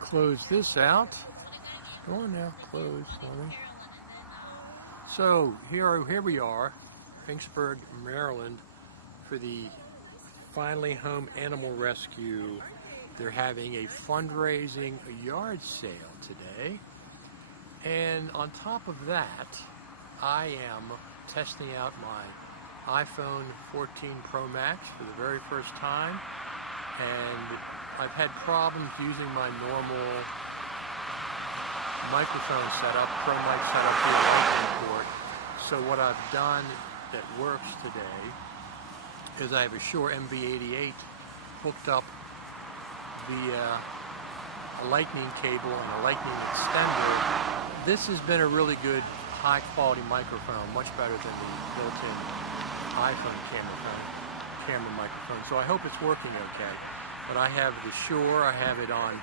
Close this out. Door now closed, honey. So here we are, Finksburg, Maryland, for the Finally Home Animal Rescue. They're having a fundraising yard sale today. And on top of that, I am testing out my iPhone 14 Pro Max for the very first time. And I've had problems using my normal microphone setup, Pro Mic setup through the lightning port. So what I've done that works today is I have a Shure MV88 hooked up via a lightning cable and a lightning extender. This has been a really good high quality microphone, much better than the built-in iPhone camera microphone. So I hope it's working okay. But I have the Shure, I have it on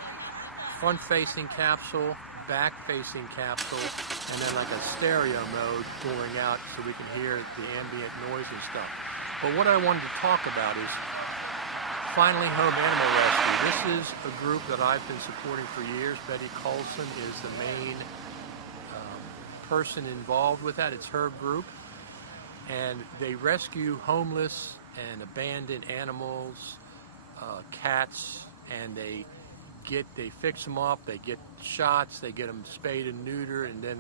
front-facing capsule, back-facing capsule, and then like a stereo mode going out so we can hear the ambient noise and stuff. But what I wanted to talk about is Finally Home Animal Rescue. This is a group that I've been supporting for years. Betty Colson is the main person involved with that. It's her group. And they rescue homeless and abandoned animals, cats, and they fix them up, they get shots, they get them spayed and neutered, and then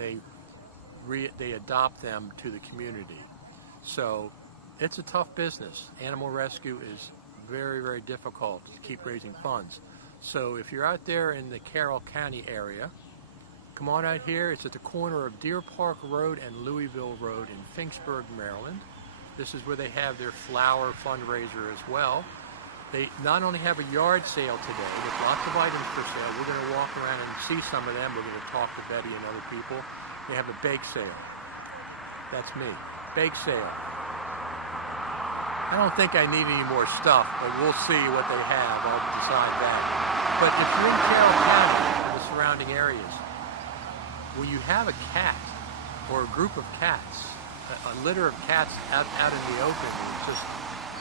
they adopt them to the community. So it's a tough business. Animal rescue is very, very difficult to keep raising funds. So if you're out there in the Carroll County area, come on out here. It's at the corner of Deer Park Road and Louisville Road in Finksburg, Maryland. This is where they have their flower fundraiser as well. They not only have a yard sale today with lots of items for sale. We're going to walk around and see some of them. We're going to talk to Betty and other people. They have a bake sale. That's me. Bake sale. I don't think I need any more stuff, but we'll see what they have. I'll decide that. But if you're in Carroll County or the surrounding areas, when you have a cat or a group of cats, a litter of cats out in the open,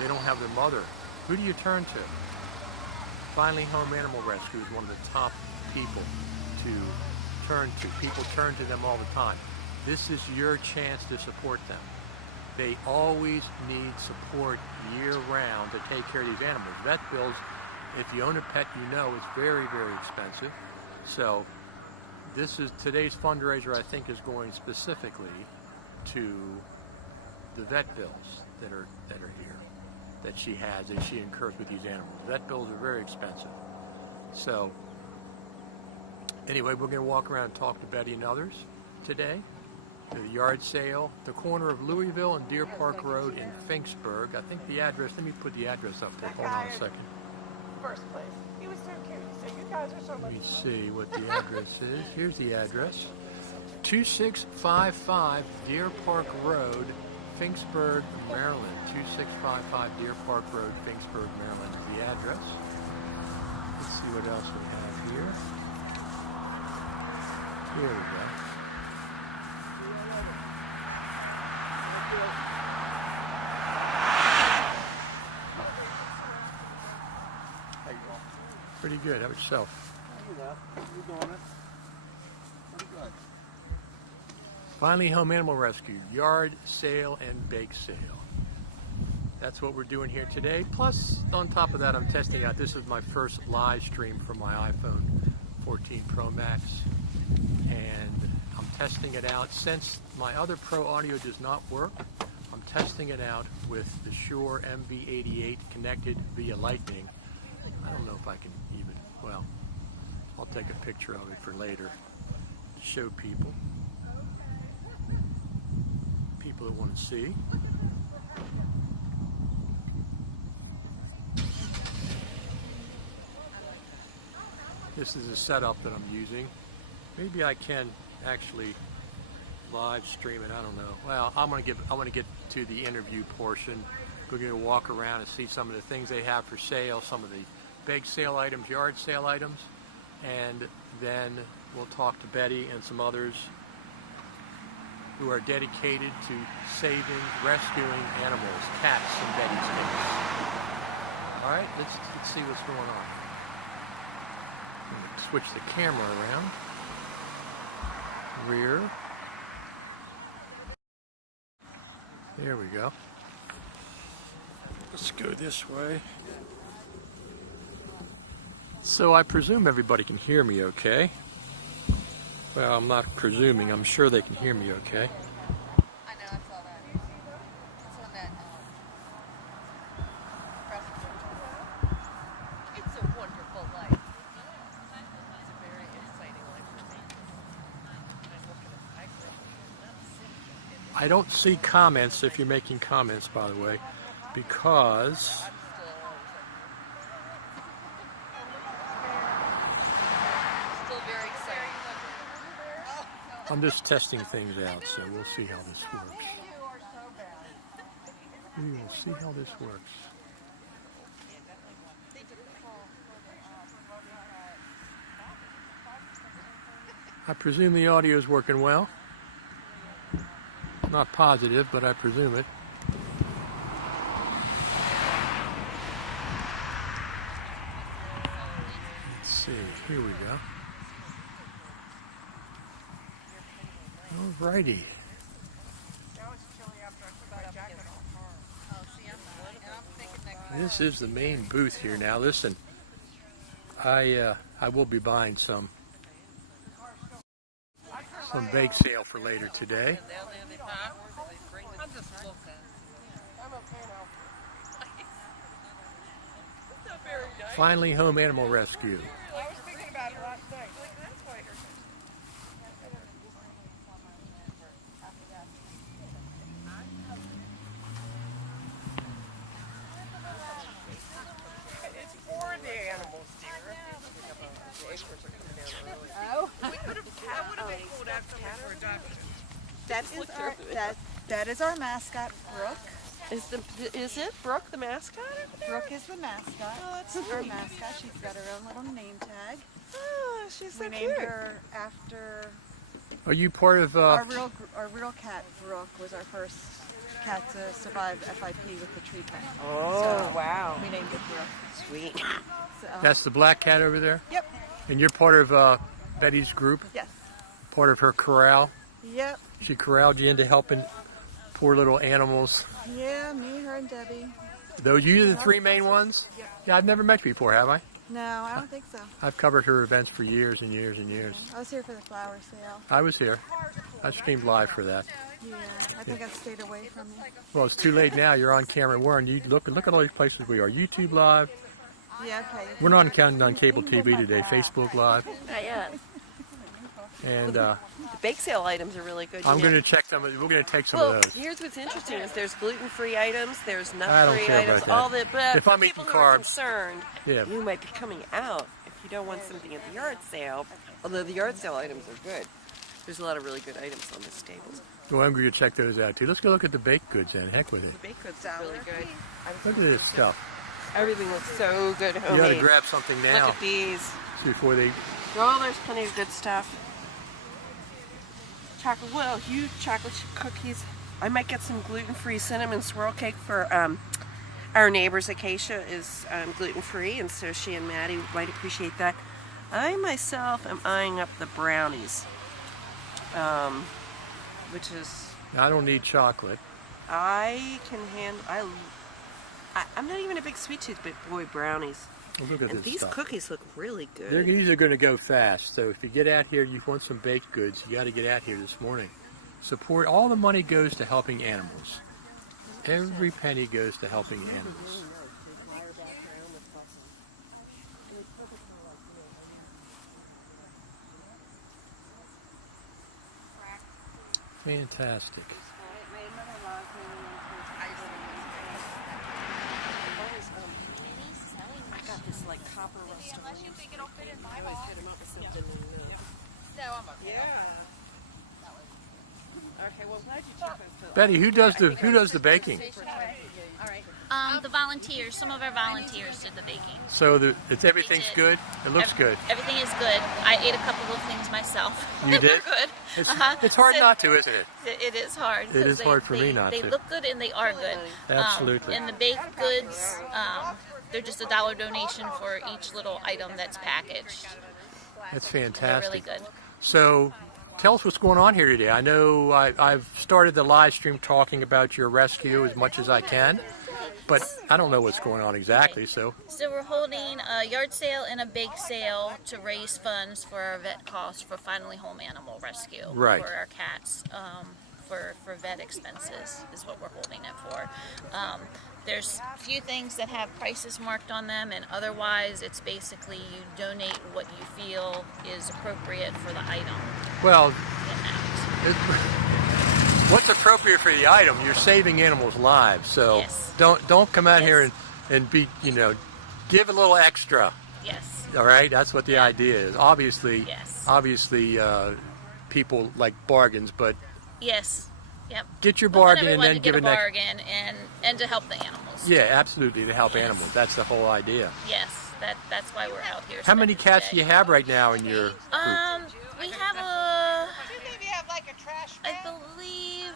they don't have their mother, who do you turn to? Finally Home Animal Rescue is one of the top people to turn to. People turn to them all the time. This is your chance to support them. They always need support year-round to take care of these animals. Vet bills, if you own a pet, you know it's very, very expensive. So today's fundraiser, I think, is going specifically to the vet bills that are here, that she incurs with these animals. Vet bills are very expensive. So anyway, we're going to walk around and talk to Betty and others today. To the yard sale, the corner of Louisville and Deer Park Road in Finksburg. I think the address, let me put the address up there. Hold on a second. First place. He was so cute. He said, you guys are so much fun. Let me see what the address is. Here's the address. 2655 Deer Park Road, Finksburg, Maryland. 2655 Deer Park Road, Finksburg, Maryland is the address. Let's see what else we have here. Here we go. Pretty good. How about yourself? You're doing it. Pretty good. Finally Home Animal Rescue, yard sale and bake sale. That's what we're doing here today. Plus, on top of that, I'm testing out. This is my first live stream for my iPhone 14 Pro Max. And I'm testing it out. Since my other Pro Audio does not work, I'm testing it out with the Shure MV88 connected via Lightning. I don't know if I can even, well, I'll take a picture of it for later to show people that want to see. This is a setup that I'm using. Maybe I can actually live stream it, I don't know. Well, I want to get to the interview portion. We're going to walk around and see some of the things they have for sale, some of the bake sale items, yard sale items, and then we'll talk to Betty and some others who are dedicated to saving, rescuing animals, cats in Betty's case. All right, let's see what's going on. Switch the camera around. Rear. There we go. Let's go this way. So I presume everybody can hear me okay. Well, I'm not presuming. I'm sure they can hear me okay. I know, I saw that. It's on that It's a wonderful life. It's a very exciting life for me. I don't see comments if you're making comments, by the way, because Still very exciting. I'm just testing things out, so we'll see how this works. We will see how this works. I presume the audio is working well. Not positive, but I presume it. Let's see, here we go. Alrighty. This is the main booth here. Now listen, I will be buying some bake sale for later today. Finally home animal rescue. I was thinking about it last night. That's why I heard that. It's for the animals, dear. The acorns are coming down early. Oh. That would have been cool to have something for adoption. That is our mascot, Brooke. Is it Brooke the mascot? Brooke is the mascot. Oh, that's our sweet. mascot. She's got her own little name tag. Oh, she's so We cute. named her after Are you part of? our real cat. Brooke was our first cat to survive FIP with the treatment. Oh, So, wow. We named it Brooke. Sweet. So, That's the black cat over there. Yep. And you're part of Betty's group. Yes. Part of her corral. Yep. She corralled you into helping poor little animals. Yeah, me, her, and Debbie. Those you are the three main ones? Yeah, I've never met you before, have I? No, I don't think so. I've covered her events for years and years and years. I was here for the flower sale. I was here. I streamed live for that. Yeah, I think I stayed away from you. Well, it's too late now. You're on camera. We're on. You look at all these places we are. YouTube Live. Yeah, okay. We're not counting on cable TV today. Facebook Live. Not yet. And The bake sale items are really good. I'm you going know. to check them. We're going to take some Well, of those. here's what's interesting is there's gluten-free items, there's I don't nut-free care items, about that. all that. But If for I'm people eating who are carbs, concerned, yeah. you might be coming out if you don't want something at the yard sale. Although the yard sale items are good. There's a lot of really good items on this table. Well, I'm going to check those out too. Let's go look at the baked goods then. Heck with it. The baked goods are really good. Look at this stuff. Everything looks so good You got homemade. to grab something now Look at these. before they. Oh, there's plenty of good stuff. Chocolate, well, huge chocolate chip cookies. I might get some gluten-free cinnamon swirl cake for our neighbors. Acacia is gluten-free, and so she and Maddie might appreciate that. I myself am eyeing up the brownies, which is I don't need chocolate. I can handle. I'm not even a big sweet tooth, but boy, brownies. Well, look at And this these stuff. cookies look really good. These are going to go fast. So if you get out here, you want some baked goods, you got to get out here this morning. Support. All the money goes to helping animals. Every penny goes to helping animals. Fantastic. I got this like copper rust. Unless you think it'll fit in my I always box. hit them up with something. No, I'm okay. Yeah. Okay, well, I'm glad you took those. Betty, who does the baking? The volunteers, some of our volunteers did the baking. So everything's did. good. It looks good. Everything is good. I ate a couple of things myself. You They're did? good. It's hard So- not to, isn't it? It is hard. It 'cause is hard for me not They to. look good and they are good. Absolutely. And the baked goods, they're just $1 donation for each little item that's packaged. That's They're fantastic. really good. So, tell us what's going on here today. I know I've started the live stream talking about your rescue as much as I can, but I don't know what's going on exactly. So we're holding a yard sale and a bake sale to raise funds for our vet costs for finally home animal rescue. Right. For our cats. For vet expenses is what we're holding it for. There's a few things that have prices marked on them, and otherwise it's basically you donate what you feel is appropriate for the item. well, in that. what's appropriate for the item? You're saving animals' lives, so Yes. don't come out Yes. here and be, give a little extra. Yes. All right, that's what the idea is. Obviously, Yes. People like bargains, but Yes. Yep. get your We want bargain and everyone then to give get it a next. bargain and to help the animals. Yeah, absolutely, to help Yes. animals. That's the whole idea. Yes. That's why we're out here. How many spending cats the do day. you have right now in your group? We have Maybe have like a trash I believe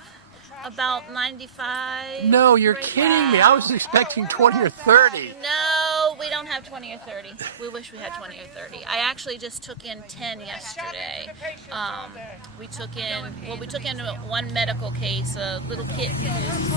about 95. No, you're right kidding me. now. I was expecting 20 or 30. No, we don't have 20 or 30. We wish we had 20 or 30. I actually just took in 10 yesterday. We took in one medical case, a little kitten who's,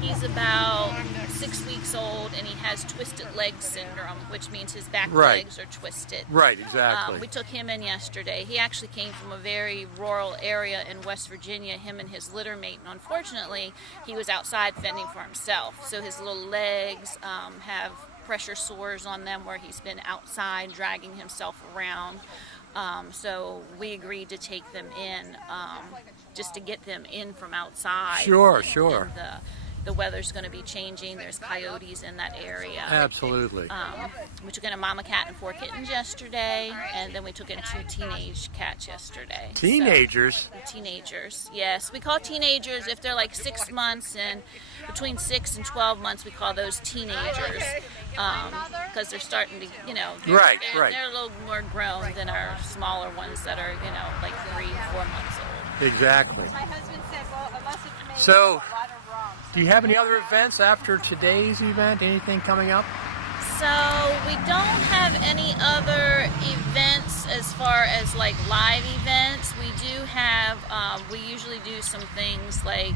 he's about 6 weeks old and he has twisted leg syndrome, which means his back Right. legs are twisted. Right, exactly. We took him in yesterday. He actually came from a very rural area in West Virginia, him and his litter mate, and unfortunately he was outside fending for himself, so his little legs have pressure sores on them where he's been outside dragging himself around. So we agreed to take them in just to get them in from outside. Sure, And sure. the weather's going to be changing. There's coyotes in that area. Absolutely. We took in a mama cat and 4 kittens yesterday, and then we took in 2 teenage cats yesterday. Teenagers? So, teenagers, yes. We call teenagers if they're like 6 months, and between 6 and 12 months we call those teenagers because they're starting to, Right, they're, right. they're a little more grown than our smaller ones that are, like 3, 4 months old. Exactly. My husband said, well, unless it's made So, a lot of wrong. do you have any other events after today's event? Anything coming up? So we don't have any other events as far as like live events. We do have, we usually do some things like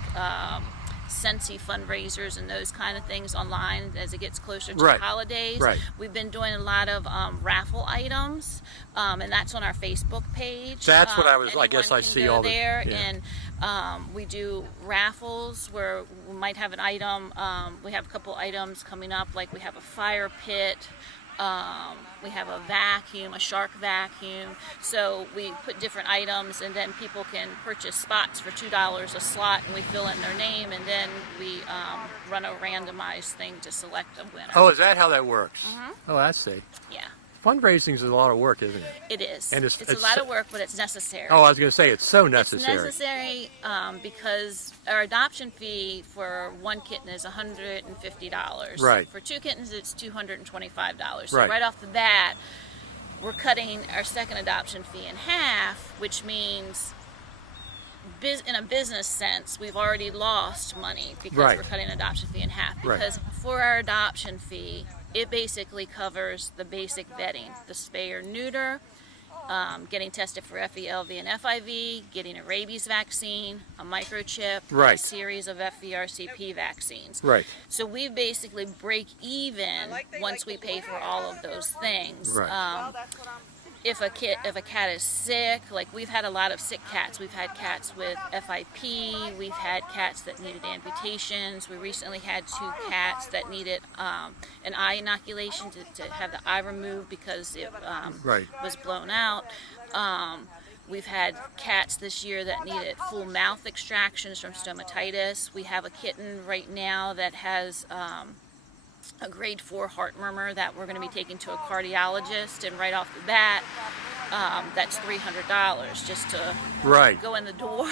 Scentsy fundraisers and those kind of things online as it gets closer to Right. the holidays. Right. We've been doing a lot of raffle items, and that's on our Facebook page. That's what I guess anyone I can see go all the- there yeah. and we do raffles where we might have an item. We have a couple items coming up, like we have a fire pit. We have a vacuum, a shark vacuum. So we put different items, and then people can purchase spots for $2 a slot, and we fill in their name, and then we run a randomized thing to select a winner. Oh, is that how that works? Oh, I see. Yeah, Fundraising is a lot of work, isn't it? it is. And it's it's a lot of work, but it's necessary. Oh, I was going to say, it's so necessary. It's necessary because our adoption fee for 1 kitten is $150. Right. For 2 kittens, it's $225. So Right. right off the bat, we're cutting our second adoption fee in half, which means in a business sense, we've already lost money because Right. we're cutting adoption fee in half. Right. Because for our adoption fee, it basically covers the basic vetting, the spay or neuter, getting tested for FELV and FIV, getting a rabies vaccine, a microchip, and Right. a series of FVRCP vaccines. Right. So we basically break even once we pay for all of those things. Right. If a cat is sick, like we've had a lot of sick cats. We've had cats with FIP. We've had cats that needed amputations. We recently had 2 cats that needed an eye inoculation to have the eye removed because it Right. was blown out. We've had cats this year that needed full mouth extractions from stomatitis. We have a kitten right now that has a grade 4 heart murmur that we're going to be taking to a cardiologist, and right off the bat, that's $300 just to Right. go in the door.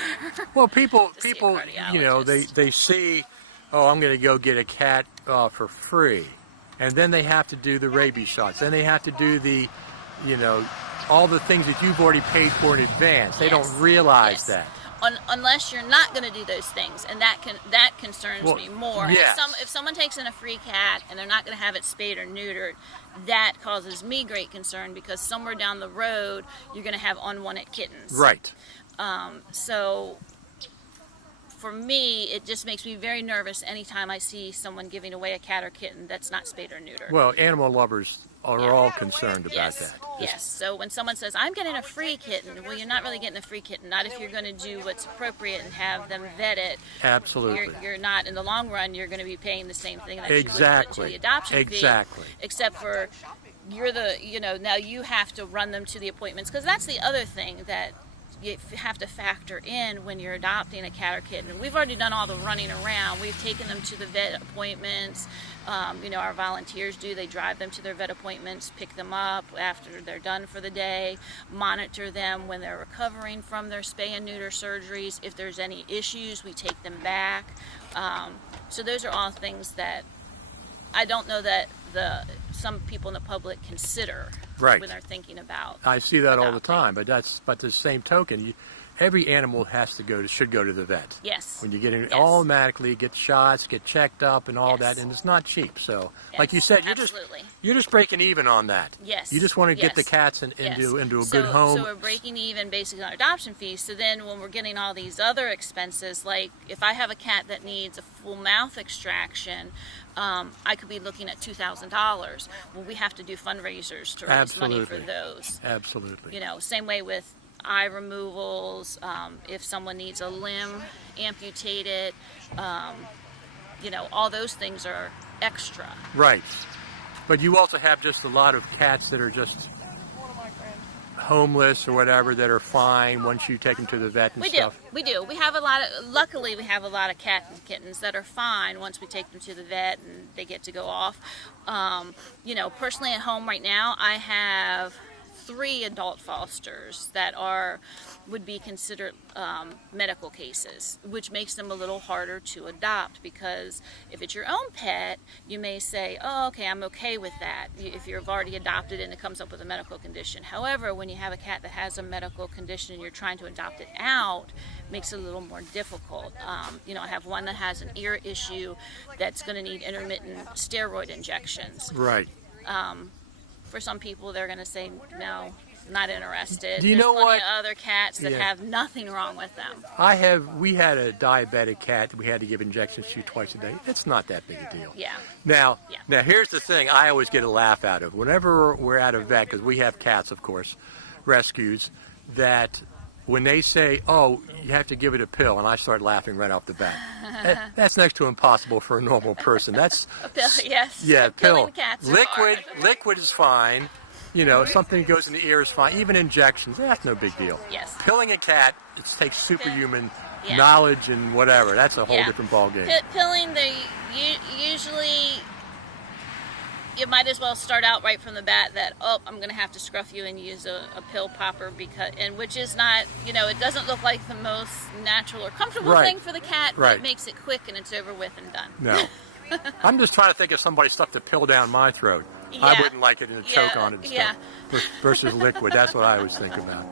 Well, people, see a they see, oh, I'm going to go get a cat for free, and then they have to do the rabies shots. Then they have to do the, all the things that you've already paid for in advance. They Yes. don't realize Yes. that. unless you're not going to do those things, and that concerns Well, me more. yes. If someone takes in a free cat and they're not going to have it spayed or neutered, that causes me great concern, because somewhere down the road you're going to have unwanted kittens. Right. So for me, it just makes me very nervous anytime I see someone giving away a cat or kitten that's not spayed or neutered. Well, animal lovers are all concerned about Yes, that. yes. So when someone says, I'm getting a free kitten, well, you're not really getting a free kitten. Not if you're going to do what's appropriate and have them vetted. Absolutely. You're not, in the long run, you're going to be paying the same thing that Exactly. you would to the adoption Exactly. fee. Except for now you have to run them to the appointments, because that's the other thing that you have to factor in when you're adopting a cat or kitten. We've already done all the running around. We've taken them to the vet appointments. Our volunteers do. They drive them to their vet appointments, pick them up after they're done for the day, monitor them when they're recovering from their spay and neuter surgeries. If there's any issues, we take them back. So those are all things that I don't know that some people in the public consider Right. when they're thinking about. I see that all the adopting. time, but the same token, every animal should go to the vet. Yes. When you get in, Yes. automatically get shots, get checked up, and all Yes. that, and it's not cheap. So, like you Yes, said, absolutely. you're just breaking even on that. Yes. You just want to get the Yes. cats Yes. into a So- good home. So we're breaking even basically on adoption fees. So then when we're getting all these other expenses, like if I have a cat that needs a full mouth extraction, I could be looking at $2,000. Well, we have to do fundraisers to raise money for Absolutely. those. Absolutely. Same way with eye removals. If someone needs a limb amputated, all those things are extra. Right. But you also have just a lot of cats that are just homeless or whatever that are fine once you take them to the vet and We stuff. do. We have luckily we have a lot of cats and kittens that are fine once we take them to the vet and they get to go off. Personally at home right now, I have 3 adult fosters that would be considered medical cases, which makes them a little harder to adopt, because if it's your own pet, you may say, oh, okay, I'm okay with that, if you've already adopted and it comes up with a medical condition. However, when you have a cat that has a medical condition and you're trying to adopt it out, it makes it a little more difficult. I have one that has an ear issue that's going to need intermittent steroid injections. Right. For some people, they're going to say, no, not interested. Do you There's know plenty what? of other cats that Yeah. have nothing wrong with them. We had a diabetic cat that we had to give injections to twice a day. It's not that big a deal. Yeah. Now, Yeah. now here's the thing I always get a laugh out of. Whenever we're at a vet, because we have cats, of course, rescues, that when they say, oh, you have to give it a pill, and I start laughing right off the bat. That's next to impossible for a normal person. That's A pill, yes. yeah, Pilling pill. cats are Liquid is fine. Something goes in the ear is fine. Even injections, that's no big deal. Yes. Pilling a cat, it takes superhuman Yeah. knowledge and whatever. That's a whole Yeah. different ballgame. Pilling, usually you might as well start out right from the bat that, oh, I'm going to have to scruff you and use a pill popper, which is not, it doesn't look like the most natural or comfortable Right. thing for the cat, but Right. it makes it quick and it's over with and done. No. I'm just trying to think if somebody stuck the pill down my throat. I Yeah. wouldn't like it in a choke Yeah, on it and yeah. stuff. Versus liquid. That's what I always think about.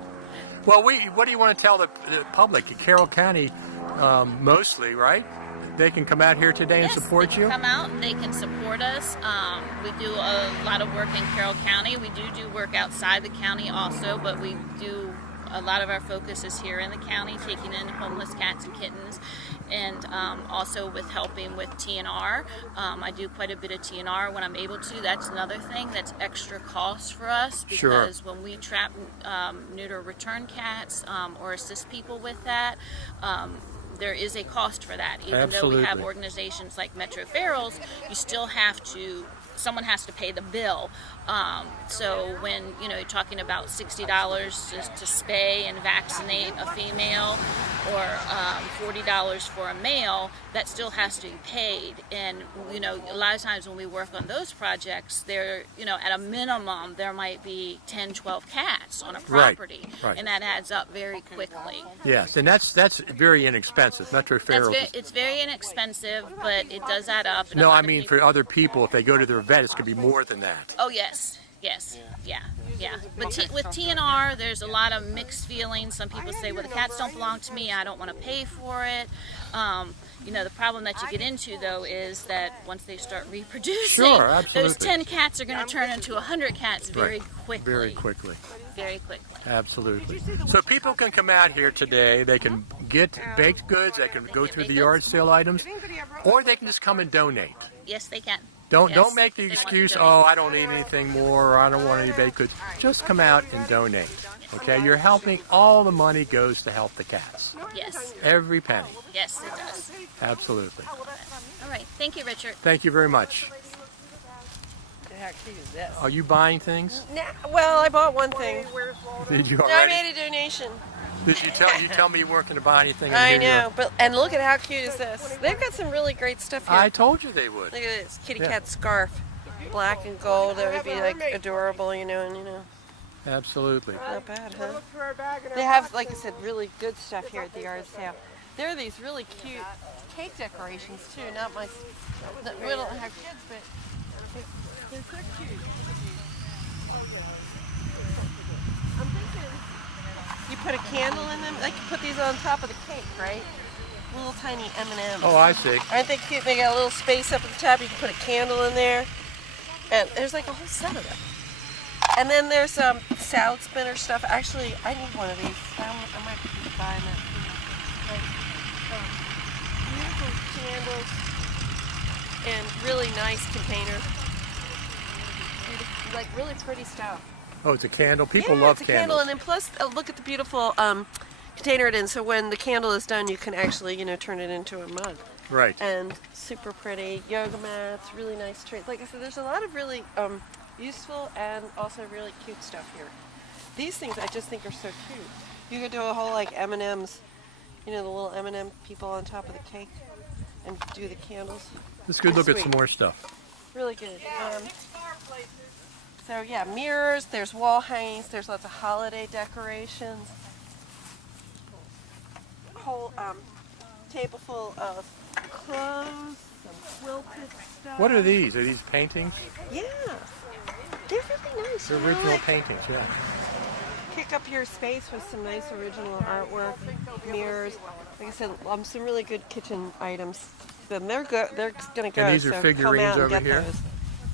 Well, what do you want to tell the public? Carroll County, mostly, right? They can come out here today and Yes, support they you? can come out and they can support us. We do a lot of work in Carroll County. We do work outside the county also, but we do a lot of our focus is here in the county, taking in homeless cats and kittens, and also with helping with TNR. I do quite a bit of TNR when I'm able to. That's another thing that's extra cost for us, Sure. because when we trap, neuter, return cats or assist people with that, there is a cost for that. Even though we have Absolutely. organizations like Metro Ferals, you still have to, someone has to pay the bill. So when you're talking about $60 to spay and vaccinate a female, or $40 for a male, that still has to be paid. And a lot of times when we work on those projects, there at a minimum there might be 10, 12 cats on a property, right. and that adds up very quickly. Yes, and that's very inexpensive. Metro Ferals. It's very inexpensive, but it does add up. and a No, lot I of mean people- for other people, if they go to their vet, it's going to be more than that. Oh yes, Yes, yeah. But with TNR, there's a lot of mixed feelings. Some people say, well, the cats don't belong to me. I don't want to pay for it. You know, the problem that you get into, though, is that once they start reproducing, Sure, absolutely. those 10 cats are going to turn into 100 cats very quickly. Very quickly. Very quickly. Absolutely. So people can come out here today. They can get baked goods. They can go through the yard sale items, or they can just come and donate. Yes, they can. Don't Yes, make the they want to excuse, donate. oh, I don't need anything more, or I don't want any baked goods. Just come out and donate. Okay, you're helping. All the money goes to help the cats. Yes. Every penny. Yes, it does. Absolutely. All right. Thank you, Richard. Thank you very much. How cute is this? Are you buying things? Nah, well, I bought one thing. Did you No, I already? made a donation. Did you tell me you weren't going to buy anything? I and here you know, but and look at how cute is this. They've got some really great stuff are. here. I told you they would. Look at this kitty Yeah. cat scarf, black and gold. That would be like adorable, you know, and you know, Absolutely. not bad, huh? They have, like I said, really good stuff here at the yard sale. There are these really cute cake decorations too. Not my, we don't have kids, but they're so cute. I'm thinking you put a candle in them. Like you put these on top of the cake, right? Little tiny M&Ms. Oh, I see. Aren't they cute? They got a little space up at the top. You can put a candle in there. And there's like a whole set of them. And then there's salad spinner stuff. Actually, I need one of these. I might be buying that. Like, beautiful candles and really nice containers. Like really pretty stuff. Oh, it's a candle. People Yeah, love it's a candle, candles. and then plus look at the beautiful container it in. So when the candle is done, you can actually, you know, turn it into a mug. Right. And super pretty yoga mats, really nice trays. Like I said, there's a lot of really useful and also really cute stuff here. These things I just think are so cute. You could do a whole like M&Ms, you know, the little M&M people on top of the cake, and do the candles. Let's go look at Sweet. some more stuff. Really good. So yeah, mirrors, there's wall hangings, there's lots of holiday decorations. Whole table full of clothes, some quilted stuff. What are these? Are these paintings? Yeah, they're really nice. They're you know, original like, paintings, yeah. Kick up your space with some nice original artwork, mirrors. Like I said, some really good kitchen items. Then they're good. They're gonna go. And these are so figurines come out and over get here? those.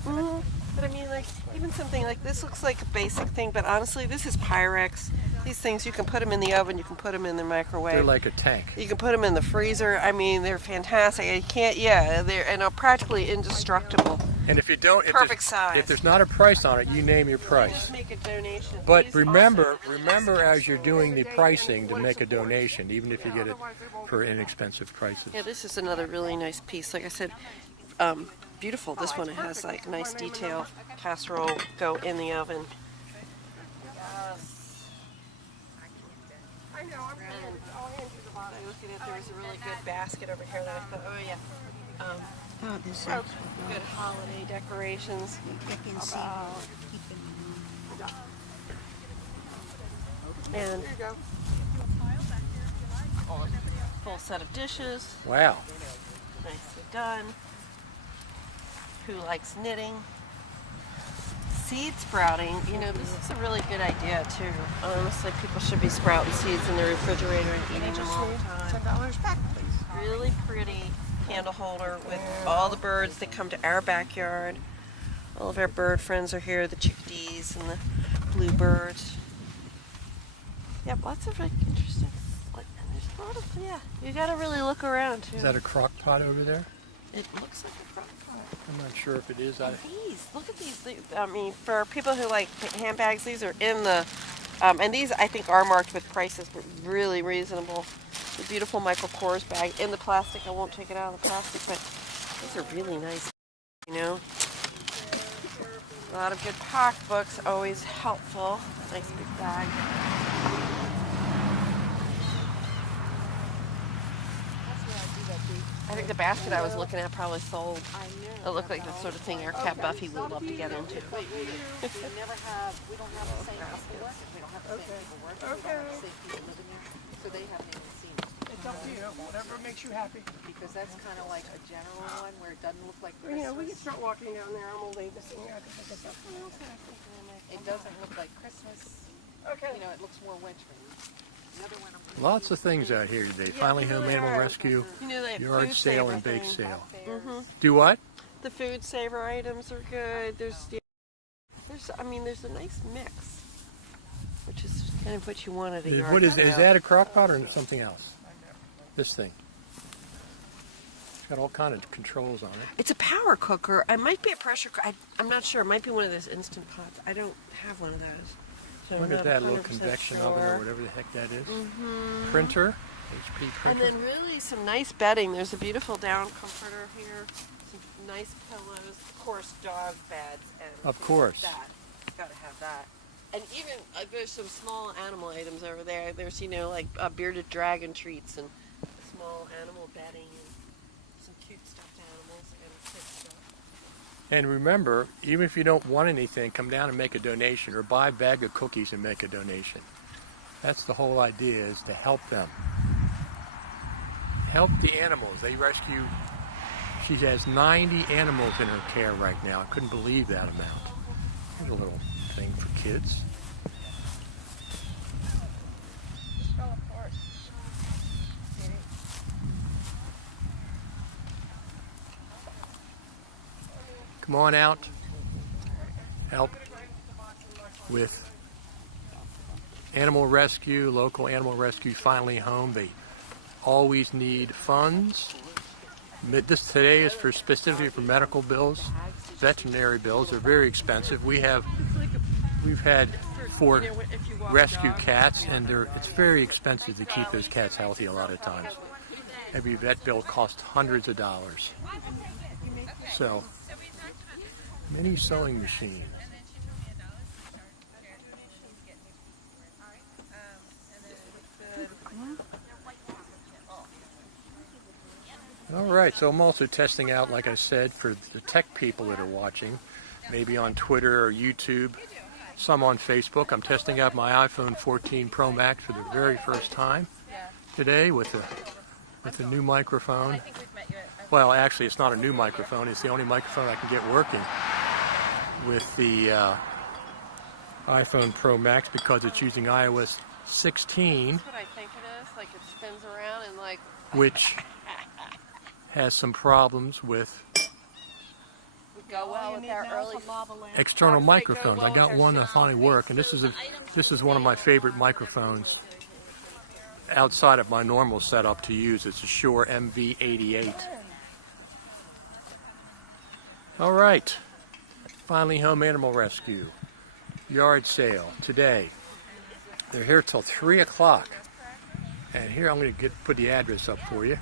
Mhm. But I mean, like even something like this looks like a basic thing, but honestly, this is Pyrex. These things you can put them in the oven, you can put them in the microwave. They're like a tank. You can put them in the freezer. I mean, they're fantastic. You can't. Yeah, they're and are practically indestructible. And if you don't, Perfect size. if there's not a price on it, you name your price. Just make a donation. But These remember as you're doing the pricing to make a donation, even if you get it for inexpensive prices. Yeah, this is another really nice piece. Like I said, beautiful. This one has like nice detail. Casserole go in the oven. I know. I'm And I look at it. There was a really good basket over here that I thought, oh yeah. Oh, this is Good holiday decorations. I can see And full set of dishes. Wow. Nicely done. Who likes knitting? Seed sprouting. You know, this is a really good idea too. Honestly, people should be sprouting seeds in the refrigerator and eating them all the time. $10 back, please. Really pretty candle holder with all the birds that come to our backyard. All of our bird friends are here, the chickadees and the bluebirds. Yep, lots of like interesting. And there's a lot of, yeah. You gotta really look around too. Is that a crock pot over there? It looks like a crock pot. I'm not sure if it is. These, look at these. I mean, for people who like handbags, these are in the, and these I think are marked with prices, but really reasonable. The beautiful Michael Kors bag in the plastic. I won't take it out of the plastic, but these are really nice. You know, a lot of good pocketbooks, always helpful. Nice big bag. I think the basket I was looking at probably sold. It looked like the sort of thing our cat Buffy would love to get into. It's up to you. Whatever makes you happy. Because that's kind of like a general one where it doesn't look like You know, we can start walking down there. I'm old Davis, and I can pick us up. doesn't look like Christmas. Okay. You know, it looks more wintry. Another one I'm Lots of things out here today. Finally Home Animal Rescue, You know, they have yard food sale saver and bake things. sale. Mhm. Do what? The food saver items are good. I mean, there's a nice mix, which is kind of what you want at a yard What is sale. that a crock pot or something else? This thing. It's got all kind of controls on it. It's a power cooker. It might be a pressure cooker. I'm not sure. It might be one of those instant pots. I don't have one of those. So Look I'm at not that little 100% convection sure. oven or whatever the heck that is. Printer, HP And printer. then really some nice bedding. There's a beautiful down comforter here. Some nice pillows. Of course, dog beds. And Of things course. Like that. Gotta have that. And even there's some small animal items over there. There's, like bearded dragon treats and small animal bedding and some cute stuffed animals and kid stuff. And remember, even if you don't want anything, come down and make a donation or buy a bag of cookies and make a donation. That's the whole idea, is to help them. Help the animals. They rescue, she has 90 animals in her care right now. I couldn't believe that amount. Here's a little thing for kids. Fell apart. Come on out. Help with animal rescue, local animal rescue, Finally Home. They always need funds. This today is specifically for medical bills, veterinary bills. They're very expensive. We've had 4 rescue cats, and it's very expensive to keep those cats healthy a lot of times. Every vet bill costs hundreds of dollars. So, mini sewing machine. All right, so I'm also testing out, like I said, for the tech people that are watching, maybe on Twitter or YouTube, some on Facebook. I'm testing out my iPhone 14 Pro Max for the very first time today with a new microphone. Well, actually, it's not a new microphone. It's the only microphone I can get working with the iPhone Pro Max because it's using iOS 16, That's what I think it is. Like it spins around and like. which has some problems with Would go well with our early. external microphones. I got one that finally worked, and this is one of my favorite microphones outside of my normal setup to use. It's a Shure MV88. All right, Finally Home Animal Rescue yard sale today. They're here till 3 o'clock, and here I'm going to put the address up for you.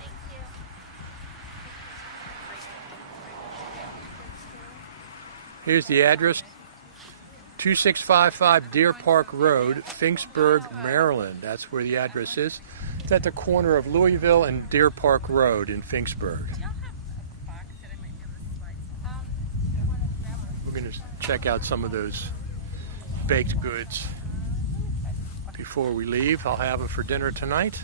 Here's the address, 2655 Deer Park Road, Finksburg, Maryland. That's where the address is. It's at the corner of Louisville and Deer Park Road in Finksburg. We're going to check out some of those baked goods before we leave. I'll have them for dinner tonight.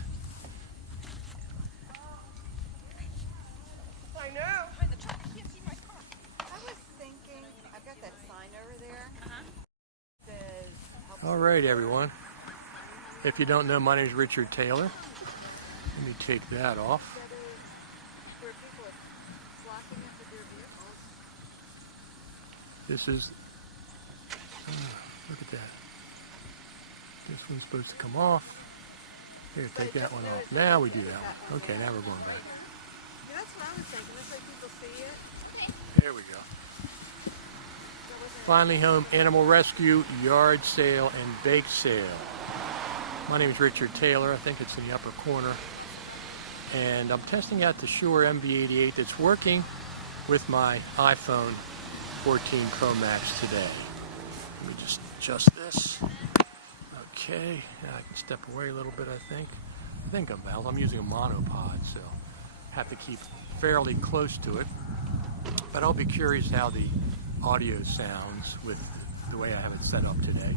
I know. I was thinking, I've got that sign over there. Says, help All right, everyone. If you don't know, my name is Richard Taylor. Let me take that off. there are people flocking into their vehicles. This is, look at that. This one's supposed to come off. Here, take that one off. Now we do that one. Okay, now we're going back. Yeah, that's what I was thinking. This way people see it. There we go. Finally Home Animal Rescue Yard Sale and Bake Sale. My name is Richard Taylor. I think it's in the upper corner. And I'm testing out the Shure MV88 that's working with my iPhone 14 Pro Max today. Let me just adjust this. Okay, now I can step away a little bit, I think I'm balanced. I'm using a monopod, so have to keep fairly close to it. But I'll be curious how the audio sounds with the way I have it set up today.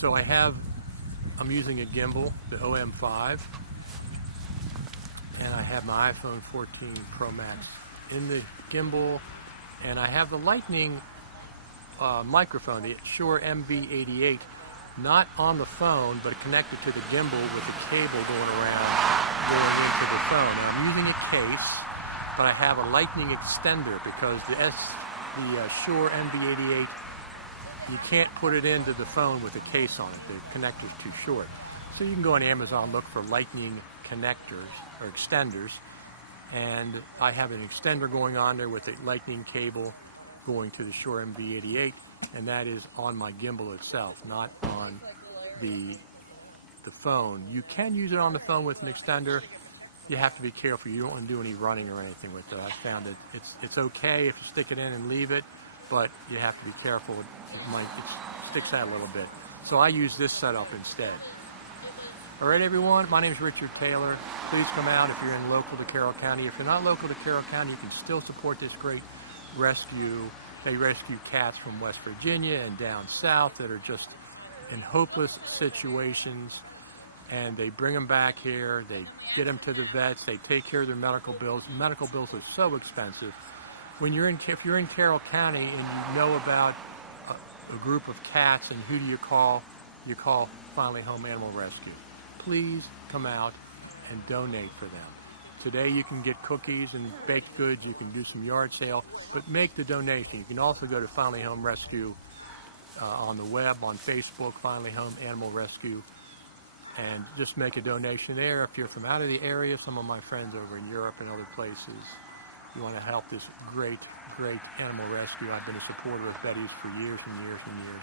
So I'm using a gimbal, the OM5, and I have my iPhone 14 Pro Max in the gimbal, and I have the Lightning microphone, the Shure MV88, not on the phone, but connected to the gimbal with the cable going around, going into the phone. Now, I'm using a case, but I have a lightning extender because the Shure MV88, you can't put it into the phone with a case on it. The connector's too short. So you can go on Amazon, look for lightning connectors or extenders, and I have an extender going on there with a lightning cable going to the Shure MV88, and that is on my gimbal itself, not on the phone. You can use it on the phone with an extender. You have to be careful. You don't want to do any running or anything with it. I found that it's okay if you stick it in and leave it, but you have to be careful. It sticks out a little bit. So I use this setup instead. All right, everyone, my name is Richard Taylor. Please come out if you're in local to Carroll County. If you're not local to Carroll County, you can still support this great rescue. They rescue cats from West Virginia and down south that are just in hopeless situations, and they bring them back here. They get them to the vets. They take care of their medical bills. Medical bills are so expensive. If you're in Carroll County and you know about a group of cats, and who do you call? You call Finally Home Animal Rescue. Please come out and donate for them. Today you can get cookies and baked goods, you can do some yard sale, but make the donation. You can also go to Finally Home Rescue on the web, on Facebook, Finally Home Animal Rescue, and just make a donation there. If you're from out of the area, some of my friends over in Europe and other places, you want to help this great, great animal rescue. I've been a supporter of Betty's for years and years and years.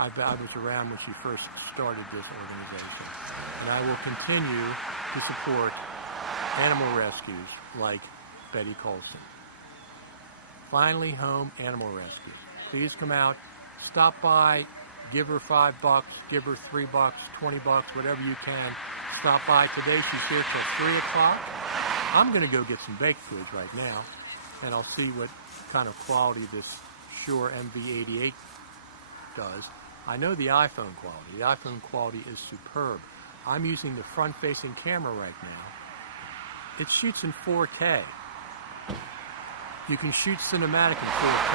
I was around when she first started this organization, and I will continue to support animal rescues like Betty Colson. Finally Home Animal Rescue. Please come out, stop by, give her $5, give her $3, $20, whatever you can. Stop by today. She's here till 3 o'clock. I'm going to go get some baked goods right now, and I'll see what kind of quality this Shure MV88 does. I know the iPhone quality. The iPhone quality is superb. I'm using the front-facing camera right now. It shoots in 4K. You can shoot cinematic in 4K.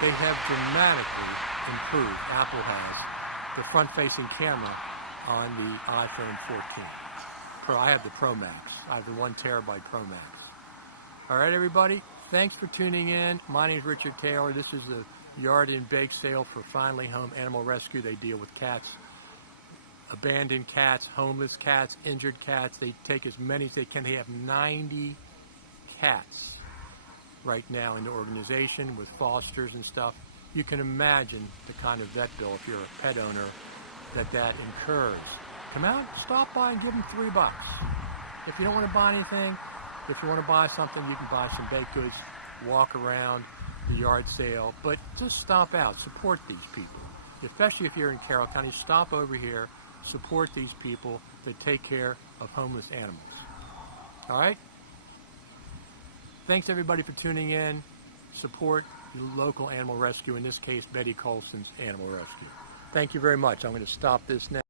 They have dramatically improved, Apple has, the front-facing camera on the iPhone 14. I have the Pro Max. I have the 1 terabyte Pro Max. All right, everybody. Thanks for tuning in. My name is Richard Taylor. This is the yard and bake sale for Finally Home Animal Rescue. They deal with cats, abandoned cats, homeless cats, injured cats. They take as many as they can. They have 90 cats right now in the organization with fosters and stuff. You can imagine the kind of vet bill, if you're a pet owner, that incurs. Come out, stop by and give them $3. If you don't want to buy anything, if you want to buy something, you can buy some baked goods, walk around the yard sale, but just stop out, support these people. Especially if you're in Carroll County, stop over here, support these people that take care of homeless animals. All right? Thanks everybody for tuning in. Support the local animal rescue, in this case, Betty Colson's Animal Rescue. Thank you very much. I'm going to stop this now.